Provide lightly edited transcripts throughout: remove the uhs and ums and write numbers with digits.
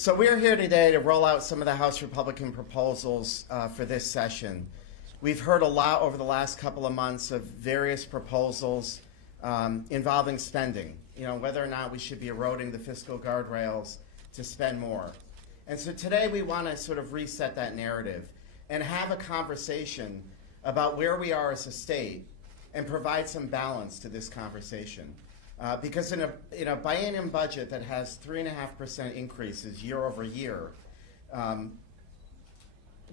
So we're here today to roll out some of the House Republican proposals for this session. We've heard a lot over the last couple of months of various proposals involving spending, whether or not we should be eroding the fiscal guardrails to spend more. And so today we want to sort of reset that narrative and have a conversation about where we are as a state and provide some balance to this conversation. Because in a biennium budget that has 3.5% increases year over year,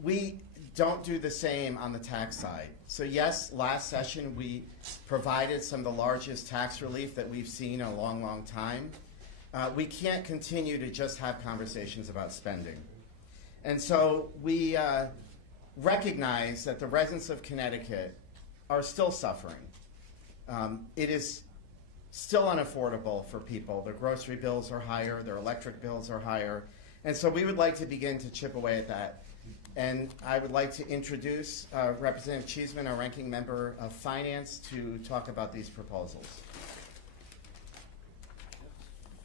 we don't do the same on the tax side. So yes, last session we provided some of the largest tax relief that we've seen in a long, long time. We can't continue to just have conversations about spending. And so we recognize that the residents of Connecticut are still suffering. It is still unaffordable for people. Their grocery bills are higher, their electric bills are higher, and so we would like to begin to chip away at that. And I would like to introduce Representative Cheeseman, our ranking member of Finance, to talk about these proposals.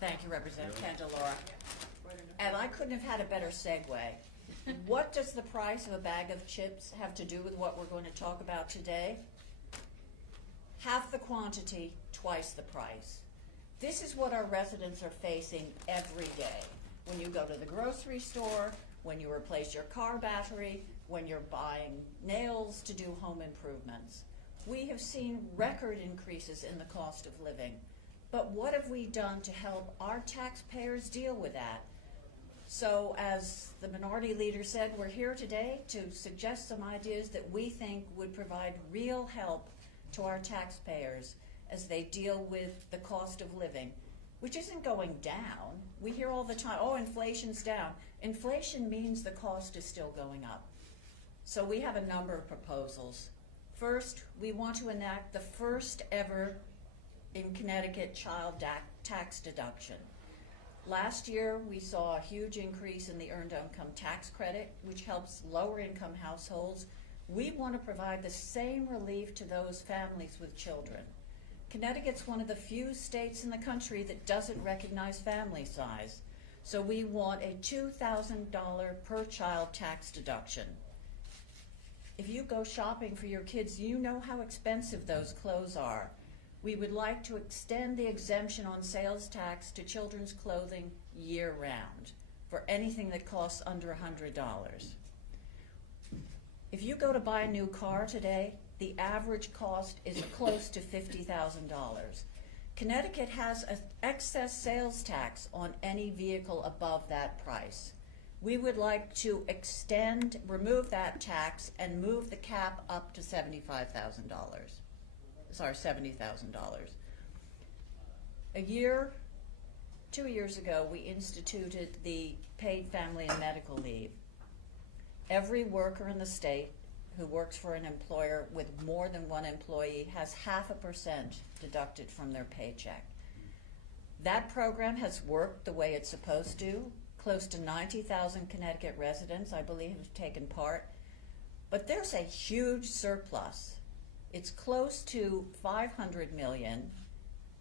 Thank you, Representative Candelora. And I couldn't have had a better segue. What does the price of a bag of chips have to do with what we're going to talk about today? Half the quantity, twice the price. This is what our residents are facing every day. When you go to the grocery store, when you replace your car battery, when you're buying nails to do home improvements. We have seen record increases in the cost of living. But what have we done to help our taxpayers deal with that? So as the minority leader said, we're here today to suggest some ideas that we think would provide real help to our taxpayers as they deal with the cost of living, which isn't going down. We hear all the time, oh, inflation's down. Inflation means the cost is still going up. So we have a number of proposals. First, we want to enact the first ever in Connecticut child tax deduction. Last year, we saw a huge increase in the earned income tax credit, which helps lower income households. We want to provide the same relief to those families with children. Connecticut's one of the few states in the country that doesn't recognize family size. So we want a $2,000 per child tax deduction. If you go shopping for your kids, you know how expensive those clothes are. We would like to extend the exemption on sales tax to children's clothing year-round for anything that costs under $100. If you go to buy a new car today, the average cost is close to $50,000. Connecticut has an excess sales tax on any vehicle above that price. We would like to remove that tax and move the cap up to $70,000. Two years ago, we instituted the paid family and medical leave. Every worker in the state who works for an employer with more than one employee has 0.5% deducted from their paycheck. That program has worked the way it's supposed to. Close to 90,000 Connecticut residents, I believe, have taken part. But there's a huge surplus. It's close to $500 million.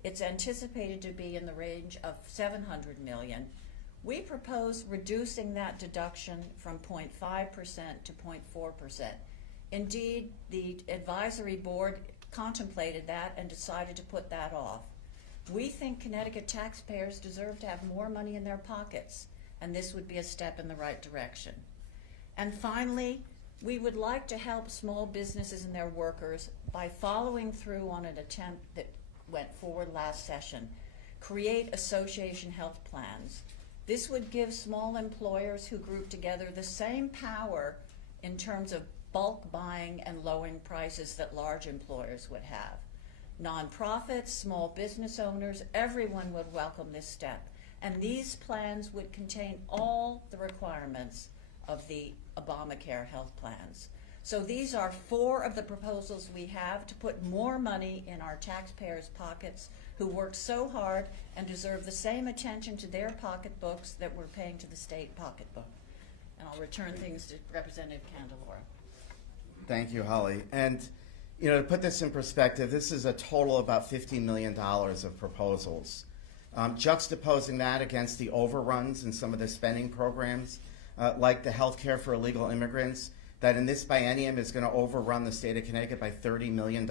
It's anticipated to be in the range of $700 million. We propose reducing that deduction from 0.5% to 0.4%. Indeed, the advisory board contemplated that and decided to put that off. We think Connecticut taxpayers deserve to have more money in their pockets, and this would be a step in the right direction. And finally, we would like to help small businesses and their workers by following through on an attempt that went forward last session. Create association health plans. This would give small employers who group together the same power in terms of bulk buying and lowering prices that large employers would have. Nonprofits, small business owners, everyone would welcome this step. And these plans would contain all the requirements of the Obamacare health plans. So these are 4 of the proposals we have to put more money in our taxpayers' pockets who work so hard and deserve the same attention to their pocketbooks that we're paying to the state pocketbook. And I'll return things to Representative Candelora. Thank you, Holly. And to put this in perspective, this is a total of about $50 million of proposals. Juxtaposing that against the overruns in some of the spending programs, like the health care for illegal immigrants, that in this biennium is going to overrun the state of Connecticut by $30 million,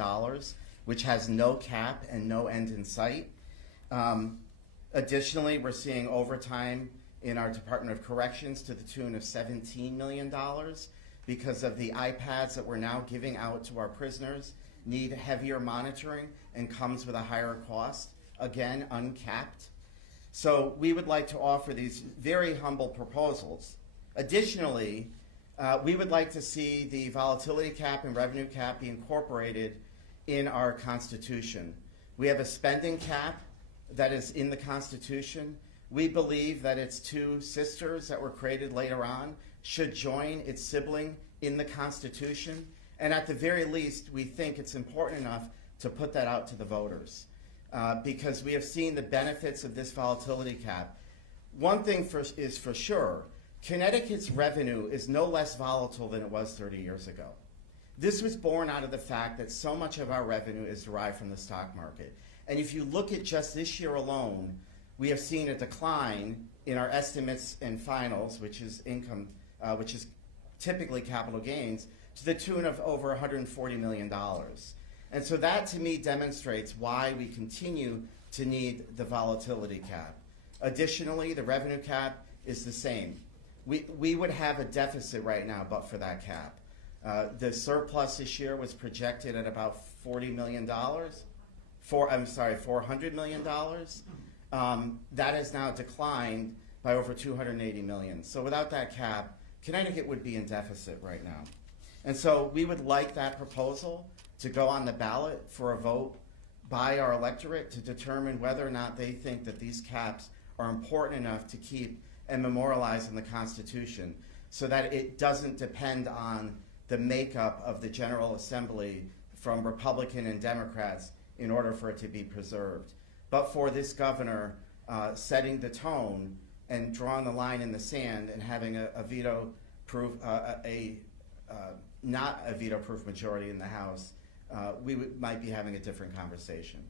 which has no cap and no end in sight. Additionally, we're seeing overtime in our Department of Corrections to the tune of $17 million because of the iPads that we're now giving out to our prisoners need heavier monitoring and comes with a higher cost, again, uncapped. So we would like to offer these very humble proposals. Additionally, we would like to see the volatility cap and revenue cap be incorporated in our Constitution. We have a spending cap that is in the Constitution. We believe that its two sisters that were created later on should join its sibling in the Constitution. And at the very least, we think it's important enough to put that out to the voters because we have seen the benefits of this volatility cap. One thing is for sure, Connecticut's revenue is no less volatile than it was 30 years ago. This was born out of the fact that so much of our revenue is derived from the stock market. And if you look at just this year alone, we have seen a decline in our estimates and finals, which is income, which is typically capital gains, to the tune of over $140 million. And so that to me demonstrates why we continue to need the volatility cap. Additionally, the revenue cap is the same. We would have a deficit right now but for that cap. The surplus this year was projected at about $40 million. $400 million. That has now declined by over $280 million. So without that cap, Connecticut would be in deficit right now. And so we would like that proposal to go on the ballot for a vote by our electorate to determine whether or not they think that these caps are important enough to keep and memorialize in the Constitution so that it doesn't depend on the makeup of the General Assembly from Republican and Democrats in order for it to be preserved. But for this governor setting the tone and drawing the line in the sand and having a veto-proof, not a veto-proof majority in the House, we might be having a different conversation.